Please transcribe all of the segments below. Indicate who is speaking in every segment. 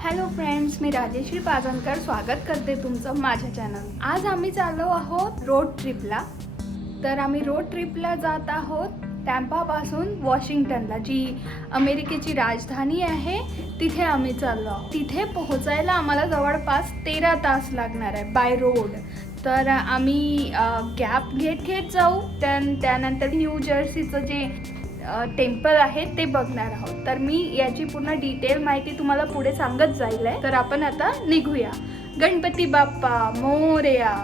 Speaker 1: Hello friends मी राजेश्री पाजनकर स्वागत करते तुमचं माझ्या चॅनल आज आम्ही चाललो आहोत रोड ट्रिपला तर आम्ही रोड ट्रिपला जात आहोत टॅम्पापासून वॉशिंग्टनला जी अमेरिकेची राजधानी आहे तिथे आम्ही चाललो आहोत. तिथे पोहोचायला आम्हाला जवळपास तेरा तास लागणार आहे बाय रोड तर आम्ही गॅप घेत घेत जाऊ. त्यानंतर न्यू जर्सीचं जे टेम्पल आहे ते बघणार आहोत. तर मी याची पूर्ण डिटेल माहिती तुम्हाला पुढे सांगत जाईल आहे. तर आपण आता निघूया. गणपती बाप्पा मोरया.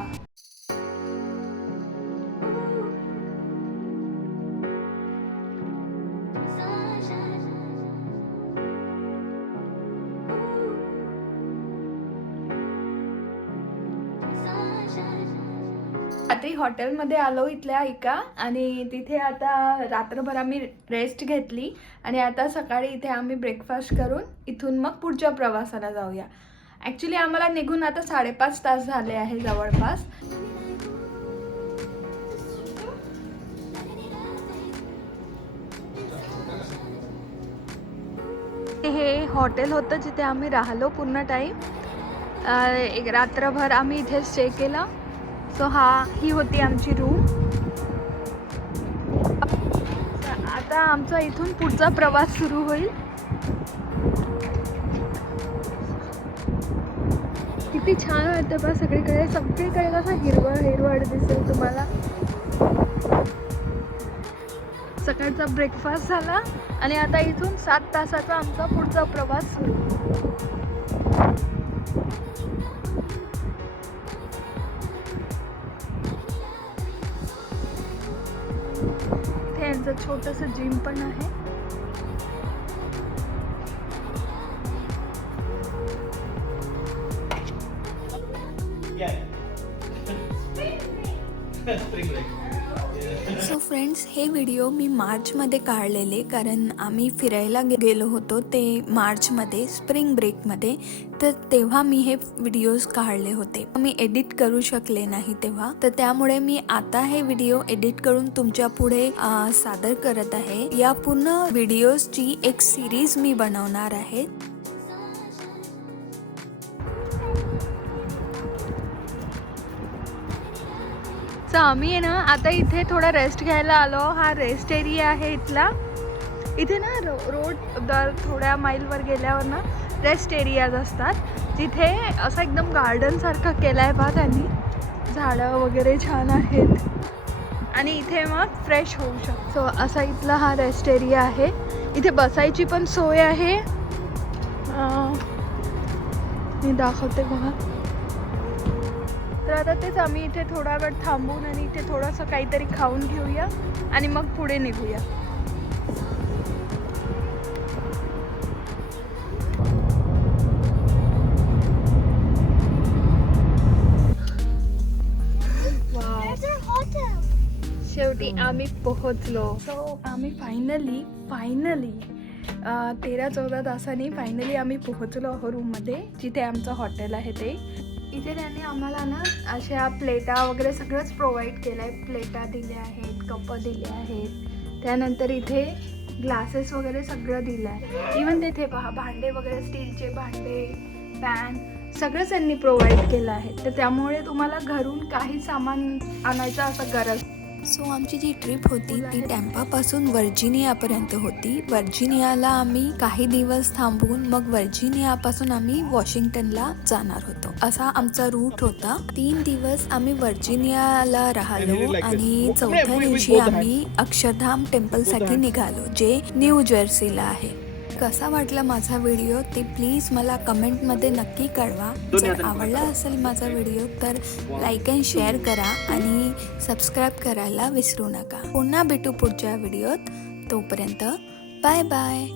Speaker 1: रात्री हॉटेलमध्ये आलो इथल्या एका आणि तिथे आता रात्रभर आम्ही रेस्ट घेतली आणि आता सकाळी इथे आम्ही ब्रेकफास्ट करून इथून मग पुढच्या प्रवासाला जाऊया. ॲक्च्युली आम्हाला निघून आता साडेपाच तास झाले आहे जवळपास. हे हॉटेल होतं जिथे आम्ही राहिलो पूर्ण टाईम एक रात्रभर आम्ही इथे स्टे केला. सो हा ही होती आमची रूम आता आमचा इथून पुढचा प्रवास सुरू होईल. किती छान वाटतं बा सगळीकडे. सगळीकडे कसं हिरवळ हिरवळ दिसेल तुम्हाला. सकाळचा ब्रेकफास्ट झाला आणि आता इथून सात तासाचा आमचा पुढचा प्रवास सुरू. छोटंसं जिम पण आहे.
Speaker 2: सो फ्रेंड्स हे व्हिडिओ मी मार्चमध्ये काढलेले कारण आम्ही फिरायला गेलो होतो ते मार्चमध्ये स्प्रिंग ब्रेकमध्ये तर तेव्हा मी हे व्हिडिओज काढले होते. मी एडिट करू शकले नाही तेव्हा. तर त्यामुळे मी आता हे व्हिडिओ एडिट करून तुमच्यापुढे सादर करत आहे. या पूर्ण व्हिडिओजची एक सिरीज मी बनवणार आहे.
Speaker 1: तर आम्ही आहे ना आता इथे थोडा रेस्ट घ्यायला आलो. हा रेस्ट एरिया आहे इथला. इथे ना रो रोड दर थोड्या माईलवर गेल्यावर ना रेस्ट एरियाज असतात. जिथे असं एकदम गार्डनसारखं केलं आहे बा त्यांनी. झाडं वगैरे छान आहेत. आणि इथे मग फ्रेश होऊ शकतो. सो असा इथला हा रेस्ट एरिया आहे. इथे बसायची पण सोय आहे. मी दाखवते बघा. तर आता तेच आम्ही इथे थोडा वेळ थांबून आणि इथे थोडंसं काहीतरी खाऊन घेऊया आणि मग पुढे निघूया. शेवटी आम्ही पोहोचलो. सो आम्ही फायनली फायनली तेरा चौदा तासांनी फायनली आम्ही पोहोचलो आहो रूममध्ये जिथे आमचं हॉटेल आहे ते. इथे त्यांनी आम्हाला ना अशा प्लेटा वगैरे सगळंच प्रोव्हाइड केलं आहे प्लेटा दिल्या आहेत कपं दिले आहेत. त्यानंतर इथे ग्लासेस वगैरे सगळं दिलं आहे इवन तिथे पहा भांडे वगैरे स्टीलचे भांडे पॅन सगळंच त्यांनी प्रोव्हाइड केलं आहे. तर त्यामुळे तुम्हाला घरून काही सामान आणायचं असं गरज
Speaker 2: सो आमची जी ट्रिप होती ती टॅम्पापासून वर्जिनियापर्यंत होती. वर्जिनियाला आम्ही काही दिवस थांबून मग वर्जिनियापासून आम्ही वॉशिंग्टनला जाणार होतो. असा आमचा रूट होता. तीन दिवस आम्ही वर्जिनियाला राहिलो आणि चौथ्या दिवशी आम्ही अक्षरधाम टेम्पलसाठी निघालो जे न्यू जर्सीला आहे. कसा वाटला माझा व्हिडिओ? ते प्लीज मला कमेंटमध्ये नक्की कळवा. जर आवडला असेल माझा व्हिडिओ तर लाईक अँड शेअर करा आणि सबस्क्राईब करायला विसरू नका. पुन्हा भेटू पुढच्या व्हिडिओत. तोपर्यंत बाय बाय